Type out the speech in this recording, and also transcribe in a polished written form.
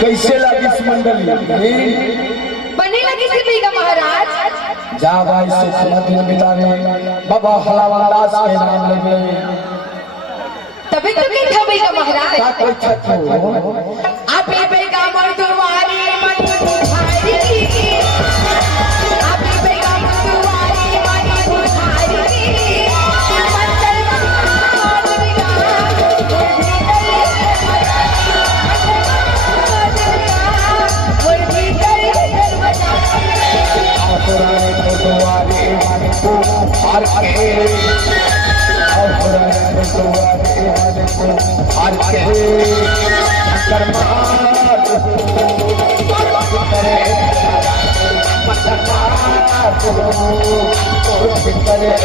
कैसे लगी इस मंडली बनी लगी सिद्धि का महाराज। जा भाई सुख मत मिलावे बाबा हलावा दास के नाम लेवे तभी तो कहीं था का महाराज। का कोई छतो आप पे का मर्दवारी मन बुझारी आप पे का मर्दवारी मन बुझारी करे